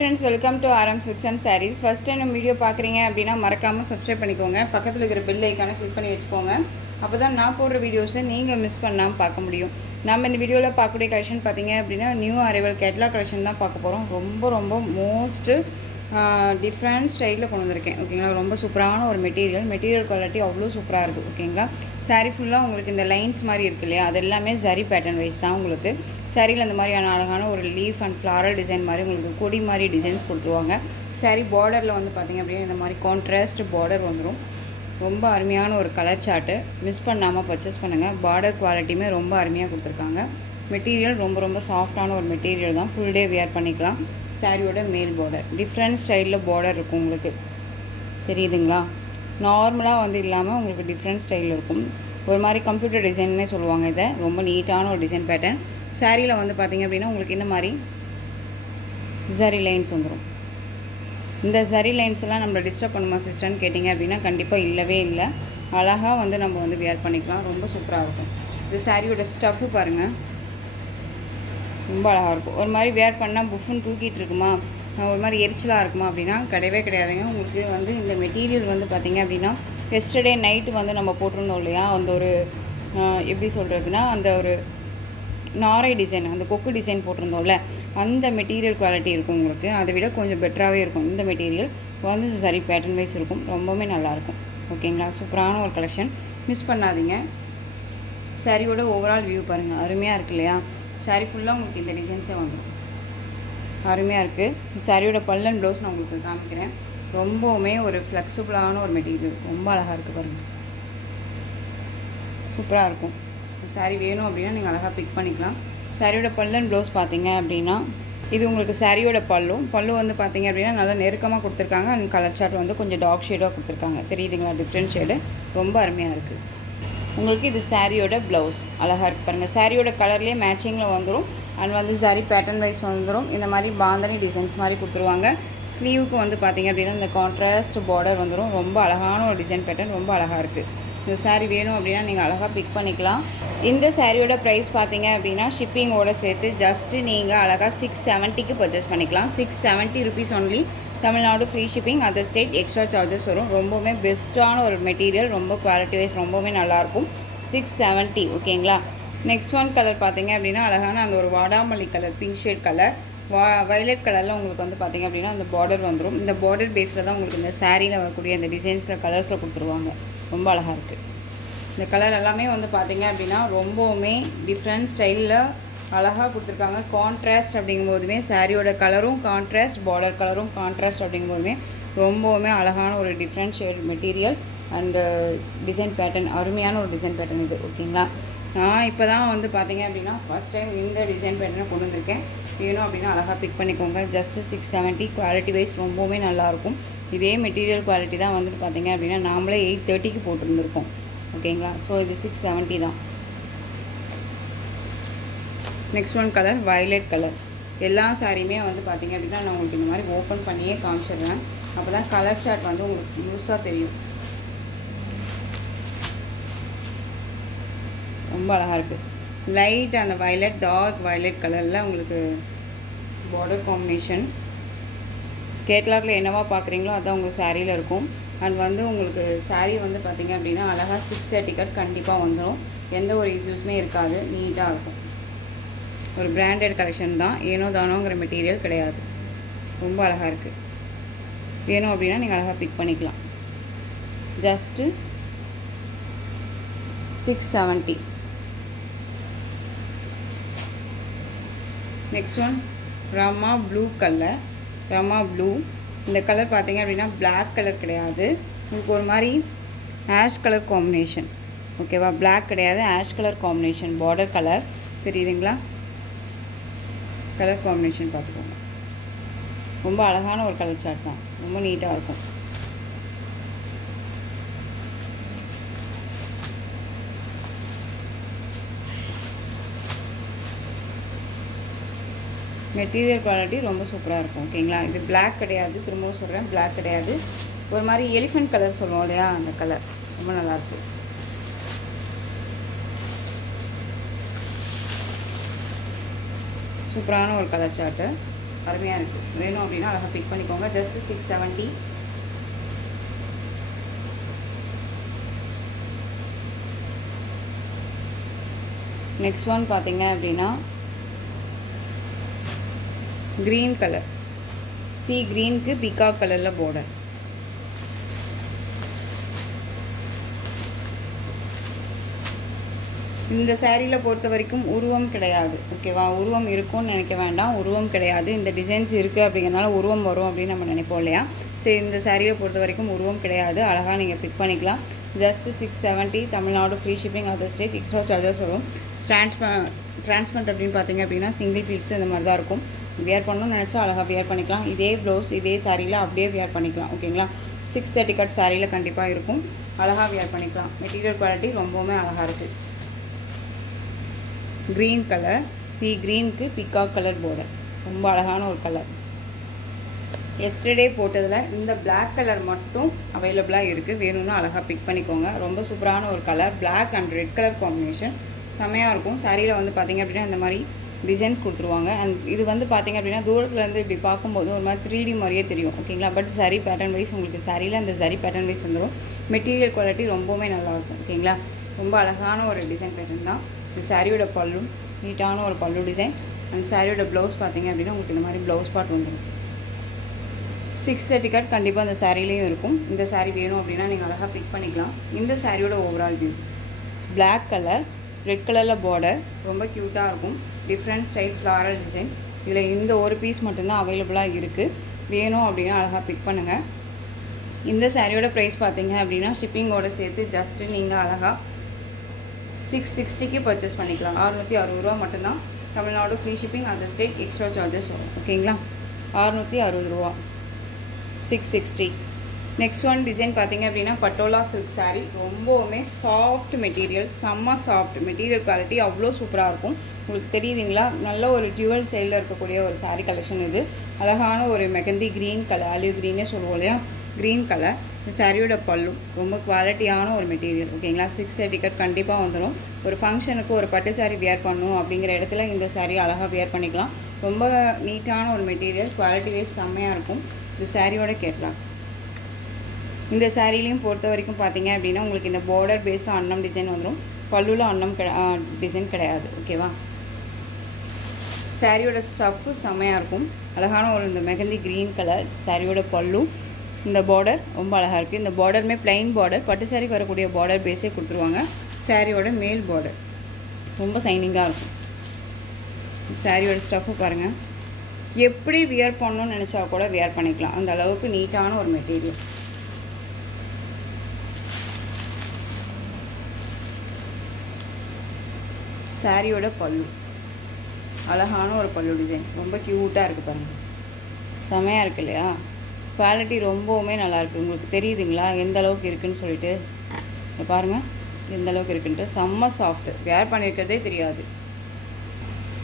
Friends, welcome to RM Silks and sarees. First time நம்ம video பார்க்குறீங்க அப்படின்னா மறக்காமல் சப்ஸ்கிரைப் பண்ணிக்கோங்க. பக்கத்தில் இருக்கிற பெல் ஐக்கானை கிளிக் பண்ணி வச்சுக்கோங்க. அப்போ தான் நான் போடுற வீடியோஸை நீங்கள் மிஸ் பண்ணாமல் பார்க்க முடியும். நம்ம இந்த வீடியோவில் பார்க்கக்கூடிய கலெக்ஷன் பார்த்தீங்க அப்படின்னா நியூ அரைவல் கேட்லாக் கலெக்ஷன் தான் பார்க்க போகிறோம். ரொம்ப ரொம்ப மோஸ்ட்டு டிஃப்ரெண்ட் ஸ்டைலில் கொண்டு வந்திருக்கேன். ஓகேங்களா, ரொம்ப சூப்பரான ஒரு மெட்டீரியல் குவாலிட்டி அவ்வளோ சூப்பராக இருக்குது. ஓகேங்களா, சாரீ ஃபுல்லாக உங்களுக்கு இந்த லைன்ஸ் மாதிரி இருக்குது இல்லையா, அது எல்லாமே ஜரி பேட்டர்ன் வைஸ் தான் உங்களுக்கு சாரியில் இந்த மாதிரியான அழகான ஒரு லீஃப் அண்ட் ஃப்ளாரல் டிசைன் மாதிரி உங்களுக்கு கொடி மாதிரி டிசைன்ஸ் கொடுத்துருவாங்க. சாரீ பார்டரில் வந்து பார்த்திங்க அப்படின்னா இந்த மாதிரி கான்ட்ராஸ்ட் பார்டர் வந்துடும். ரொம்ப அருமையான ஒரு கலர் சார்ட்டு, மிஸ் பண்ணாமல் பர்ச்சேஸ் பண்ணுங்கள். பார்டர் குவாலிட்டியுமே ரொம்ப அருமையாக கொடுத்துருக்காங்க. மெட்டீரியல் ரொம்ப ரொம்ப சாஃப்டான ஒரு மெட்டீரியல் தான். ஃபுல் டே வியர் பண்ணிக்கலாம். சாரியோட மேல் பார்டர் டிஃப்ரெண்ட் ஸ்டைலில் பார்டர் இருக்கும். உங்களுக்கு தெரியுதுங்களா, நார்மலாக வந்து இல்லாமல் உங்களுக்கு டிஃப்ரெண்ட் ஸ்டைலில் இருக்கும். ஒரு மாதிரி கம்ப்யூட்டர் டிசைன்னே சொல்லுவாங்க இதை. ரொம்ப நீட்டான ஒரு டிசைன் பேட்டர்ன். சாரியில் வந்து பார்த்திங்க அப்படின்னா உங்களுக்கு இந்த மாதிரி ஜரி லைன்ஸ் வந்துடும். இந்த ஜரி லைன்ஸ் எல்லாம் நம்மளை டிஸ்டர்ப் பண்ணுமா சிஸ்டர்னு கேட்டிங்க அப்படின்னா கண்டிப்பாக இல்லவே இல்லை. அழகாக வந்து நம்ம வந்து வியர் பண்ணிக்கலாம். ரொம்ப சூப்பராக இருக்கும். இந்த சாரியோட ஸ்டஃப்பு பாருங்கள், ரொம்ப அழகாக இருக்கும். ஒரு மாதிரி வேர் பண்ணால் புஃப்னு தூக்கிட்டு இருக்குமா, ஒரு மாதிரி எரிச்சலாக இருக்குமா அப்படின்னா கிடையவே கிடையாதுங்க. உங்களுக்கு வந்து இந்த மெட்டீரியல் வந்து பார்த்திங்க அப்படின்னா எஸ்டர்டே நைட்டு வந்து நம்ம போட்டிருந்தோம் இல்லையா, அந்த ஒரு எப்படி சொல்கிறதுனா அந்த ஒரு நாரை டிசைன், அந்த கொக்கு டிசைன் போட்டிருந்தோம்ல, அந்த மெட்டீரியல் குவாலிட்டி இருக்கும் உங்களுக்கு. அதை விட கொஞ்சம் பெட்டராகவே இருக்கும். இந்த மெட்டீரியல் வந்து சரி பேட்டர்ன் வைஸ் இருக்கும். ரொம்பவுமே நல்லாயிருக்கும். ஓகேங்களா, சூப்பரான ஒரு கலெக்ஷன், மிஸ் பண்ணாதீங்க. சாரியோட ஓவரால் வியூ பாருங்கள், அருமையாக இருக்கு இல்லையா. சாரீ ஃபுல்லாக உங்களுக்கு இந்த டிசைன்ஸே வந்துடும். அருமையாக இருக்குது. சாரியோட பல்லன் ப்ளவுஸ் நான் உங்களுக்கு காமிக்கிறேன். ரொம்பவுமே ஒரு ஃப்ளெக்சிபிளான ஒரு மெட்டீரியல், ரொம்ப அழகாக இருக்குது பாருங்கள். சூப்பராக இருக்கும். சாரீ வேணும் அப்படின்னா நீங்கள் அழகாக பிக் பண்ணிக்கலாம். சாரியோட பல்லன் ப்ளவுஸ் பார்த்தீங்க அப்படின்னா இது உங்களுக்கு சாரியோட பல்லு வந்து பார்த்தீங்க அப்படின்னா நல்லா நெருக்கமாக கொடுத்துருக்காங்க. அண்ட் கலர் சார்ட் வந்து கொஞ்சம் டார்க் ஷேடாக கொடுத்துருக்காங்க. தெரியுதுங்களா, டிஃப்ரெண்ட் ஷேடு, ரொம்ப அருமையாக இருக்குது. உங்களுக்கு இது சாரியோட ப்ளவுஸ் அழகாக இருக்குது பாருங்கள். சாரியோட கலர்லேயே மேட்சிங்கில் வந்துடும். அண்ட் வந்து சாரி பேட்டர்ன் வைஸ் வந்துடும். இந்த மாதிரி பாந்தனி டிசைன்ஸ் மாதிரி கொடுத்துருவாங்க. ஸ்லீவுக்கு வந்து பார்த்திங்க அப்படின்னா இந்த கான்ட்ராஸ்ட் பார்டர் வந்துடும். ரொம்ப அழகான ஒரு டிசைன் பேட்டர்ன், ரொம்ப அழகாக இருக்குது. இந்த சாரீ வேணும் அப்படின்னா நீங்கள் அழகாக பிக் பண்ணிக்கலாம். இந்த சாரியோட ப்ரைஸ் பார்த்தீங்க அப்படின்னா ஷிப்பிங்கோடு சேர்த்து ஜஸ்ட்டு நீங்கள் அழகாக 670க்கு பர்ச்சேஸ் பண்ணிக்கலாம். 670 rupees only. Tamil Nadu free shipping, other state extra charges வரும். ரொம்பவுமே பெஸ்ட்டான ஒரு மெட்டீரியல், ரொம்ப குவாலிட்டி வைஸ் ரொம்பவுமே நல்லாயிருக்கும். 670. ஓகேங்களா. நெக்ஸ்ட் ஒன் கலர் பார்த்தீங்க அப்படின்னா அழகான அந்த ஒரு வாடாமல்லி colour, pink shade colour, violet கலரில் உங்களுக்கு வந்து பார்த்திங்க அப்படின்னா அந்த பார்டர் வந்துடும். இந்த பார்டர் பேஸில் தான் உங்களுக்கு இந்த சாரியில் வரக்கூடிய அந்த டிசைன்ஸில் கலர்ஸில் கொடுத்துருவாங்க. ரொம்ப அழகாக இருக்குது. இந்த கலர் எல்லாமே வந்து பார்த்திங்க அப்படின்னா ரொம்பவுமே டிஃப்ரெண்ட் ஸ்டைலில் அழகாக கொடுத்துருக்காங்க. கான்ட்ராஸ்ட் அப்படிங்கும்போதுமே சாரியோட கலரும் கான்ட்ராஸ்ட், பார்டர் கலரும் கான்ட்ராஸ்ட் அப்படிங்கும்போதுமே ரொம்பவுமே அழகான ஒரு different shade material and design pattern, அருமையான ஒரு டிசைன் பேட்டர்ன் இது. ஓகேங்களா, நான் இப்போ தான் வந்து பார்த்திங்க அப்படின்னா ஃபஸ்ட் டைம் இந்த டிசைன் பேட்டர்னை கொண்டு வந்திருக்கேன். வேணும் அப்படின்னா அழகாக பிக் பண்ணிக்கோங்க. ஜஸ்ட்டு 670. குவாலிட்டி வைஸ் ரொம்பவுமே நல்லாயிருக்கும். இதே மெட்டீரியல் குவாலிட்டி தான் வந்துட்டு பார்த்திங்க அப்படின்னா நாமளே 830க்கு போட்டிருந்துருக்கோம். ஓகேங்களா, ஸோ இது 670 தான். Next one colour violet colour. எல்லா சாரியுமே வந்து பார்த்திங்க அப்படின்னா நான் உங்களுக்கு இந்த மாதிரி ஓப்பன் பண்ணியே காமிச்சிடுறேன். அப்போ தான் கலர் சார்ட் வந்து உங்களுக்கு முழுசாக தெரியும். ரொம்ப அழகாக இருக்குது. லைட் அந்த வயலட், டார்க் வயலட் கலரில் உங்களுக்கு பார்டர் காம்பினேஷன். கேட்லாகில் என்னவா பார்க்குறீங்களோ அதுதான் உங்கள் சாரியில் இருக்கும். அண்ட் வந்து உங்களுக்கு சாரீ வந்து பார்த்திங்க அப்படின்னா அழகாக 630 கட் கண்டிப்பாக வந்துடும். எந்த ஒரு இஷ்யூஸுமே இருக்காது. நீட்டாக இருக்கும். ஒரு பிராண்டட் கலெக்ஷன் தான், ஏனோ தானோங்கிற மெட்டீரியல் கிடையாது. ரொம்ப அழகாக இருக்குது. வேணும் அப்படின்னா நீங்கள் அழகாக பிக் பண்ணிக்கலாம். Just 670. Next one Rama blue colour. Rama blue, இந்த கலர் பார்த்திங்க அப்படின்னா பிளாக் கலர் கிடையாது, உங்களுக்கு ஒரு மாதிரி ஆஷ் கலர் காம்பினேஷன். ஓகேவா, பிளாக் கிடையாது, ash colour combination. Border colour தெரியுதுங்களா, கலர் காம்பினேஷன் பார்த்துக்கோங்க. ரொம்ப அழகான ஒரு கலர் சார்ட் தான், ரொம்ப நீட்டாக இருக்கும். மெட்டீரியல் குவாலிட்டி ரொம்ப சூப்பராக இருக்கும். ஓகேங்களா, இது பிளாக் கிடையாது, திரும்பவும் சொல்கிறேன், பிளாக் கிடையாது. ஒரு மாதிரி எலிஃபெண்ட் கலர் சொல்லுவோம் இல்லையா, அந்த கலர் ரொம்ப நல்லாயிருக்கும். சூப்பரான ஒரு கலர் சார்ட்டு. அருமையாக இருக்குது. வேணும் அப்படின்னா அழகாக பிக் பண்ணிக்கோங்க. ஜஸ்ட் 670. நெக்ஸ்ட் ஒன் பார்த்தீங்க அப்படின்னா க்ரீன் கலர், சி க்ரீனுக்கு பீகாக் கலரில் பார்டர். இந்த சேரீயில் பொறுத்த வரைக்கும் உருவம் கிடையாது. ஓகேவா? உருவம் இருக்கும்னு நினைக்க வேண்டாம். உருவம் கிடையாது. இந்த டிசைன்ஸ் இருக்குது அப்படிங்கிறனால உருவம் வரும் அப்படின்னு நம்ம நினைப்போம் இல்லையா? சரி, இந்த சேரீயை பொறுத்த வரைக்கும் உருவம் கிடையாது. அழகாக நீங்கள் பிக் பண்ணிக்கலாம். Just 670. Tamil Nadu free shipping, other state extra charges வரும். டிரான்ஸ்பரண்ட் அப்படின்னு பார்த்தீங்க அப்படின்னா சிங்கிள் ஃபீல்ட்ஸ் இந்த மாதிரி தான் இருக்கும். வியர் பண்ணணும்னு நினச்சா அழகாக வியர் பண்ணிக்கலாம். இதே ப்ளவுஸ் இதே சாரியில் அப்படியே வியர் பண்ணிக்கலாம். ஓகேங்களா? 630 கட் சாரியில் கண்டிப்பாக இருக்கும். அழகாக வியர் பண்ணிக்கலாம். மெட்டீரியல் குவாலிட்டி ரொம்பவுமே அழகாக இருக்குது. க்ரீன் கலர், சி க்ரீனுக்கு பிகாக் கலர் பார்டர். ரொம்ப அழகான ஒரு கலர். எஸ்டர்டே போட்டதில் இந்த பிளாக் கலர் மட்டும் அவைலபிளாக இருக்குது. வேணும்னா அழகாக பிக் பண்ணிக்கோங்க. ரொம்ப சூப்பரான ஒரு colour. Black and red colour combination செம்மையாக இருக்கும். சாரியில் வந்து பார்த்திங்க அப்படின்னா இந்த மாதிரி டிசைன்ஸ் கொடுத்துருவாங்க. அண்ட் இது வந்து பார்த்திங்க அப்படின்னா தூரத்துலேருந்து இப்படி பார்க்கும்போது ஒரு மாதிரி 3D மாதிரியே தெரியும். ஓகேங்களா? பட் சரி பேட்டர்ன் வைஸ் உங்களுக்கு சாரியில் அந்த சரி பேட்டர்ன் வைஸ் வந்துடும். மெட்டீரியல் குவாலிட்டி ரொம்பவுமே நல்லாயிருக்கும். ஓகேங்களா? ரொம்ப அழகான ஒரு டிசைன் பேட்டர்ன் தான். இந்த சாரியோட பல்லு நீட்டான ஒரு பல்லு டிசைன். அண்ட் சாரியோட ப்ளவுஸ் பார்த்திங்க அப்படின்னா உங்களுக்கு இந்த மாதிரி ப்ளவுஸ் பார்ட் வந்துடும். 630 கட் கண்டிப்பாக அந்த சாரிலையும் இருக்கும். இந்த சாரீ வேணும் அப்படின்னா நீங்கள் அழகாக பிக் பண்ணிக்கலாம். இந்த சாரியோட overall view black colour, red கலரில் பார்டர். ரொம்ப க்யூட்டாக இருக்கும். Different style floral design. இதில் இந்த ஒரு பீஸ் மட்டும்தான் அவைலபிளாக இருக்குது. வேணும் அப்படின்னா அழகாக பிக் பண்ணுங்கள். இந்த சாரியோட ப்ரைஸ் பார்த்தீங்க அப்படின்னா ஷிப்பிங்கோடு சேர்த்து ஜஸ்ட்டு நீங்கள் அழகாக 660க்கு பர்ச்சேஸ் பண்ணிக்கலாம். 660 ரூபா மட்டும்தான். Tamil Nadu free shipping, other state extra charges வரும். ஓகேங்களா? 660 ரூபா, 660. நெக்ஸ்ட் ஒன் டிசைன் பார்த்தீங்க அப்படின்னா பட்டோலா சில்க் சாரீ. ரொம்பவுமே சாஃப்ட் மெட்டீரியல், செம்ம சாஃப்ட் மெட்டீரியல் குவாலிட்டி அவ்வளோ சூப்பராக இருக்கும். உங்களுக்கு தெரியுதுங்களா? நல்ல ஒரு டியூவல் சைடில் இருக்கக்கூடிய ஒரு சாரீ கலெக்ஷன் இது. அழகான ஒரு மெகந்தி க்ரீன் கலர், ஆலிவ் க்ரீனே சொல்லுவோம் இல்லையா? Green colour. இந்த சாரியோட பல்லு ரொம்ப குவாலிட்டியான ஒரு மெட்டீரியல். ஓகேங்களா? 630 கட் கண்டிப்பாக வந்துடும். ஒரு ஃபங்க்ஷனுக்கு ஒரு பட்டு சாரீ வியர் பண்ணணும் அப்படிங்கிற இடத்துல இந்த சாரீ அழகாக வியர் பண்ணிக்கலாம். ரொம்ப நீட்டான ஒரு மெட்டீரியல், குவாலிட்டி வைஸ் செம்மையாக இருக்கும். இந்த சாரியோட கேட்கலாம். இந்த சாரீலையும் பொறுத்த வரைக்கும் பார்த்தீங்க அப்படின்னா உங்களுக்கு இந்த பார்டர் பேஸ்டில் அன்னம் டிசைன் வந்துடும். பல்லுவில் அன்னம் டிசைன் கிடையாது. ஓகேவா? சாரியோட ஸ்டஃப்பு செம்மையாக இருக்கும். அழகான ஒரு இந்த மெகந்தி க்ரீன் கலர் சாரியோட பல்லு. இந்த பார்டர் ரொம்ப அழகாக இருக்குது. இந்த பார்டருமே பிளைன் பார்டர், பட்டு சாரிக்கு வரக்கூடிய பார்டர் பேஸே கொடுத்துருவாங்க. சாரியோட மேல் பார்டர் ரொம்ப சைனிங்காக இருக்கும். சாரியோட ஸ்டஃப்பு பாருங்கள். எப்படி வியர் பண்ணணும்னு நினச்சா கூட வியர் பண்ணிக்கலாம். அந்த அளவுக்கு நீட்டான ஒரு மெட்டீரியல். சாரியோட பல்லு அழகான ஒரு பல்லு டிசைன். ரொம்ப க்யூட்டாக இருக்குது பாருங்கள். செமையாக இருக்குது இல்லையா? குவாலிட்டி ரொம்பவுமே நல்லாயிருக்கு. உங்களுக்கு தெரியுதுங்களா எந்த அளவுக்கு இருக்குதுன்னு சொல்லிட்டு? பாருங்கள் எந்த அளவுக்கு இருக்குன்ட்டு. செம்ம சாஃப்ட்டு. வேர் பண்ணியிருக்கிறதே தெரியாது.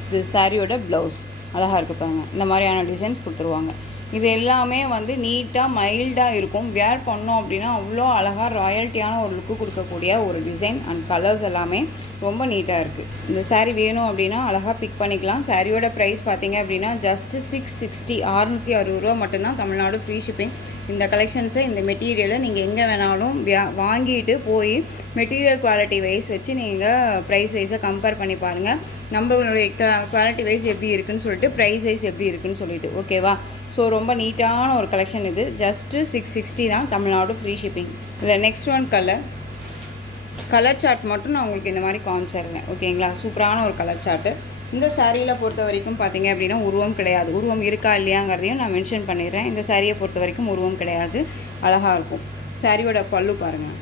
இது சாரியோட ப்ளவுஸ் அழகாக இருக்குது பாருங்கள். இந்த மாதிரியான டிசைன்ஸ் கொடுத்துருவாங்க. இது எல்லாமே வந்து நீட்டாக மைல்டாக இருக்கும். வேர் பண்ணோம் அப்படின்னா அவ்வளோ அழகாக ராயல்ட்டியான ஒரு லுக்கு கொடுக்கக்கூடிய ஒரு டிசைன் அண்ட் கலர்ஸ் எல்லாமே ரொம்ப நீட்டாக இருக்குது. இந்த சாரீ வேணும் அப்படின்னா அழகாக பிக் பண்ணிக்கலாம். சாரியோட ப்ரைஸ் பார்த்தீங்க அப்படின்னா ஜஸ்ட்டு 660, 660 ரூபா மட்டும்தான். Tamil Nadu free shipping. இந்த கலெக்ஷன்ஸை, இந்த மெட்டீரியலை நீங்கள் எங்கே வேணாலும் வாங்கிட்டு போய் மெட்டீரியல் குவாலிட்டி வைஸ் வச்சு நீங்கள் ப்ரைஸ் வைஸை கம்பேர் பண்ணி பாருங்கள். நம்மளுடைய குவாலிட்டி வைஸ் எப்படி இருக்குதுன்னு சொல்லிட்டு, ப்ரைஸ் வைஸ் எப்படி இருக்குதுன்னு சொல்லிட்டு. ஓகேவா? ஸோ ரொம்ப நீட்டான ஒரு கலெக்ஷன் இது. ஜஸ்ட்டு 660 தான். Tamil Nadu free shipping. இதில் நெக்ஸ்ட் ஒன் கலர் சார்ட் மட்டும் நான் உங்களுக்கு இந்த மாதிரி காமிச்சிடுறேன். ஓகேங்களா? சூப்பரான ஒரு கலர் சார்ட்டு. இந்த சாரியில் பொறுத்த வரைக்கும் பார்த்தீங்க அப்படின்னா உருவம் கிடையாது. உருவம் இருக்கா இல்லையாங்கிறதையும் நான் மென்ஷன் பண்ணிடுறேன். இந்த சாரியை பொறுத்த வரைக்கும் உருவம் கிடையாது. அழகாக இருக்கும். சாரியோட பல்லு பாருங்கள்.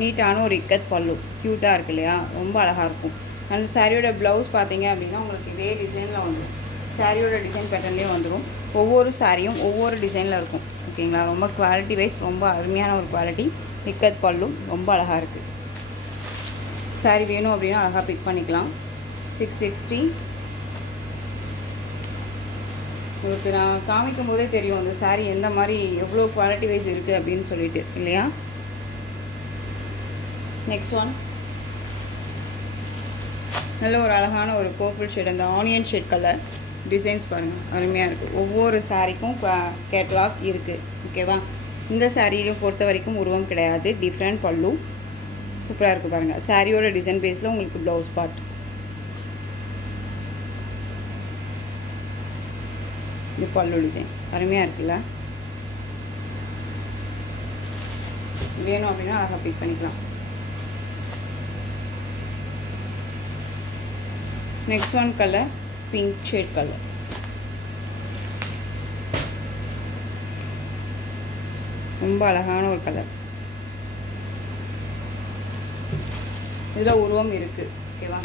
நீட்டான ஒரு இக்கத் பல்லு. க்யூட்டாக இருக்குது இல்லையா? ரொம்ப அழகாக இருக்கும். அந்த சாரியோட ப்ளவுஸ் பார்த்தீங்க அப்படின்னா உங்களுக்கு இதே டிசைனில் வந்துடும். சாரியோட டிசைன் பேட்டர்ன்லேயே வந்துடும். ஒவ்வொரு சாரியும் ஒவ்வொரு டிசைனில் இருக்கும். ஓகேங்களா? ரொம்ப குவாலிட்டி வைஸ் ரொம்ப அருமையான ஒரு குவாலிட்டி. இக்கத் பல்லு ரொம்ப அழகாக இருக்குது. சாரி வேணும் அப்படின்னா அழகாக பிக் பண்ணிக்கலாம். 660. உங்களுக்கு நான் காமிக்கும் போதே தெரியும் அந்த சாரீ எந்த மாதிரி எவ்வளோ குவாலிட்டி வைஸ் இருக்குது அப்படின்னு சொல்லிட்டு இல்லையா? நெக்ஸ்ட் ஒன் நல்ல ஒரு அழகான ஒரு பர்பிள் ஷேட், அந்த ஆனியன் ஷேட் கலர். டிசைன்ஸ் பாருங்கள், அருமையாக இருக்குது. ஒவ்வொரு சாரீக்கும் கேட்லாக் இருக்குது. ஓகேவா? இந்த சாரியை பொறுத்த வரைக்கும் உருவம் கிடையாது, டிஃப்ரெண்ட் பல்லு. சூப்பராக இருக்குது பாருங்கள். சாரியோட டிசைன் பேஸில் உங்களுக்கு ப்ளவுஸ் பார்ட். இது பல்லு டிசைன் அருமையாக இருக்குல்ல. வேணும் அப்படின்னா அழகாக பிக் பண்ணிக்கலாம். Next one colour pink shade colour. ரொம்ப அழகான ஒரு கலர். இதில் உருவம் இருக்குது. ஓகேவா?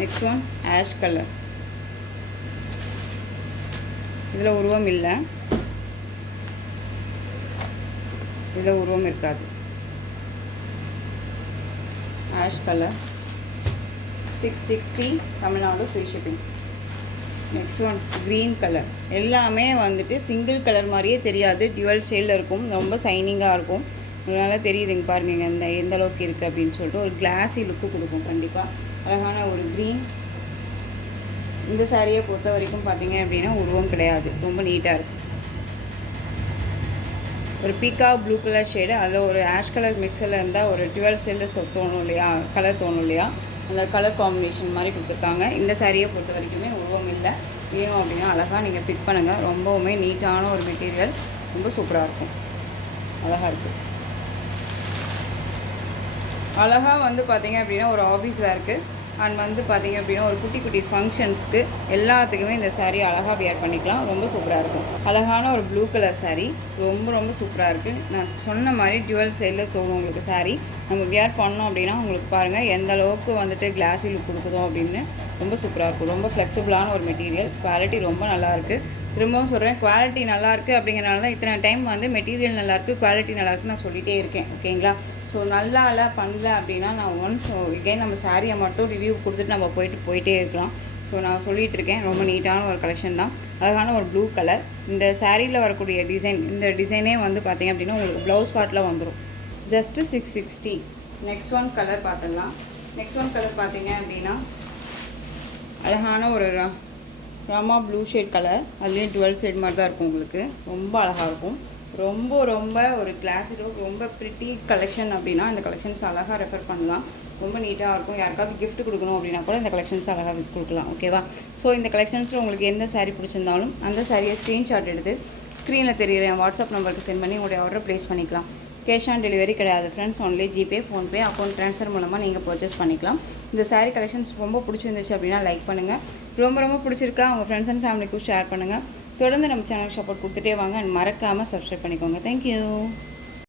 Next one ash colour. இதில் உருவம் இல்லை, இதில் உருவம் இருக்காது. Ash colour 660 Tamil Nadu free shipping. Next one green colour. எல்லாமே வந்துட்டு சிங்கிள் கலர் மாதிரியே தெரியாது, டியூவல் ஷேடில் இருக்கும். ரொம்ப சைனிங்காக இருக்கும். அதனால் தெரியுதுங்க பாருங்க இந்த எந்த அளவுக்கு இருக்குது அப்படின்னு சொல்லிட்டு ஒரு கிளாஸி லுக்கு கொடுக்கும். கண்டிப்பாக அழகான ஒரு க்ரீன். இந்த சாரியை பொறுத்த வரைக்கும் பார்த்தீங்க அப்படின்னா உருவம் கிடையாது, ரொம்ப நீட்டாக இருக்குது. ஒரு பீக்கா ப்ளூ கலர் ஷேடு, அதில் ஒரு ஆஷ் கலர் மிக்ஸில் இருந்தால் ஒரு 12 ஷேடில் தோணும் இல்லையா, கலர் தோணும் இல்லையா, அந்த கலர் காம்பினேஷன் மாதிரி கொடுத்துருக்காங்க. இந்த சாரியை பொறுத்த வரைக்குமே உருவம் இல்லை. வேணும் அப்படின்னா அழகாக நீங்கள் பிக் பண்ணுங்கள். ரொம்பவுமே நீட்டான ஒரு மெட்டீரியல், ரொம்ப சூப்பராக இருக்கும். அழகாக இருக்குது. அழகாக வந்து பார்த்தீங்க அப்படின்னா ஒரு ஆஃபீஸ் வேர்க்கு அண்ட் வந்து பார்த்தீங்க அப்படின்னா ஒரு குட்டி குட்டி ஃபங்க்ஷன்ஸ்க்கு எல்லாத்துக்குமே இந்த சாரீ அழகாக வியர் பண்ணிக்கலாம். ரொம்ப சூப்பராக இருக்கும். அழகான ஒரு ப்ளூ கலர் சாரீ, ரொம்ப ரொம்ப சூப்பராக இருக்குது. நான் சொன்ன மாதிரி டியூவல் சைடில் தோணும் உங்களுக்கு சாரீ. நம்ம வியர் பண்ணோம் அப்படின்னா உங்களுக்கு பாருங்கள் எந்த அளவுக்கு வந்துட்டு கிளாஸி லுக் கொடுக்குதோம் அப்படின்னு. ரொம்ப சூப்பராக இருக்கும். ரொம்ப ஃப்ளெக்சிபிளான ஒரு மெட்டீரியல். குவாலிட்டி ரொம்ப நல்லாயிருக்கு. திரும்பவும் சொல்கிறேன், குவாலிட்டி நல்லாயிருக்கு அப்படிங்கிறனால தான் இத்தனை டைம் வந்து மெட்டீரியல் நல்லாயிருக்கு, குவாலிட்டி நல்லாயிருக்கு நான் சொல்லிகிட்டே இருக்கேன். ஓகேங்களா? ஸோ நல்லா இல்லை பண்ணல அப்படின்னா நான் ஒன்ஸ் எகைன் நம்ம சாரியை மட்டும் ரிவ்யூ கொடுத்துட்டு நம்ம போயிட்டே இருக்கலாம். ஸோ நான் சொல்லிகிட்டு இருக்கேன், ரொம்ப நீட்டான ஒரு கலெக்ஷன் தான். அழகான ஒரு ப்ளூ கலர். இந்த சாரியில் வரக்கூடிய டிசைன், இந்த டிசைனே வந்து பார்த்திங்க அப்படின்னா உங்களுக்கு ப்ளவுஸ் பார்ட்டில் வந்துடும். ஜஸ்ட்டு 660. நெக்ஸ்ட் ஒன் கலர் பார்த்துடலாம். நெக்ஸ்ட் ஒன் கலர் பார்த்தீங்க அப்படின்னா அழகான ஒரு ராமா ப்ளூ ஷேட் கலர். அதுலேயும் 12 ஷேட் மாதிரி தான் இருக்கும் உங்களுக்கு. ரொம்ப அழகாக இருக்கும். ரொம்ப ரொம்ப ஒரு கிளாஸி லுக், ரொம்ப ப்ரிட்டி கலெக்ஷன் அப்படின்னா இந்த கலெக்ஷன்ஸ் அழகாக ரெஃபர் பண்ணலாம். ரொம்ப நீட்டாக இருக்கும். யாருக்காவது கிஃப்ட் கொடுக்கணும் அப்படின்னா கூட இந்த கலெக்ஷன்ஸ் அழகாக கொடுக்கலாம். ஓகேவா? ஸோ இந்த கலெக்ஷன்ஸில் உங்களுக்கு எந்த சாரீ பிடிச்சிருந்தாலும் அந்த சாரியை ஸ்க்ரீன்ஷாட் எடுத்து ஸ்க்ரீனில் தெரியுற என் வாட்ஸ்அப் நம்பருக்கு சென்ட் பண்ணி உங்களுடைய ஆர்டர் ப்ளேஸ் பண்ணிக்கலாம். கேஷ் ஆன் டெலிவரி கிடையாது friends. Only GPay, PhonePe, account transfer மூலமாக நீங்கள் பர்ச்சேஸ் பண்ணிக்கலாம். இந்த சாரீ கலெக்ஷன்ஸ் ரொம்ப பிடிச்சிருந்துச்சு அப்படின்னா லைக் பண்ணுங்கள். ரொம்ப ரொம்ப பிடிச்சிருக்கா உங்கள் ஃப்ரெண்ட்ஸ் அண்ட் ஃபேமிலிக்கும் ஷேர் பண்ணுங்கள். தொடர்ந்து நம்ம சேனல் சப்போர்ட் கொடுத்துட்டே வாங்க. அண்ட் மறக்காமல் சப்ஸ்கிரைப் பண்ணிக்கோங்க. தேங்க்யூ.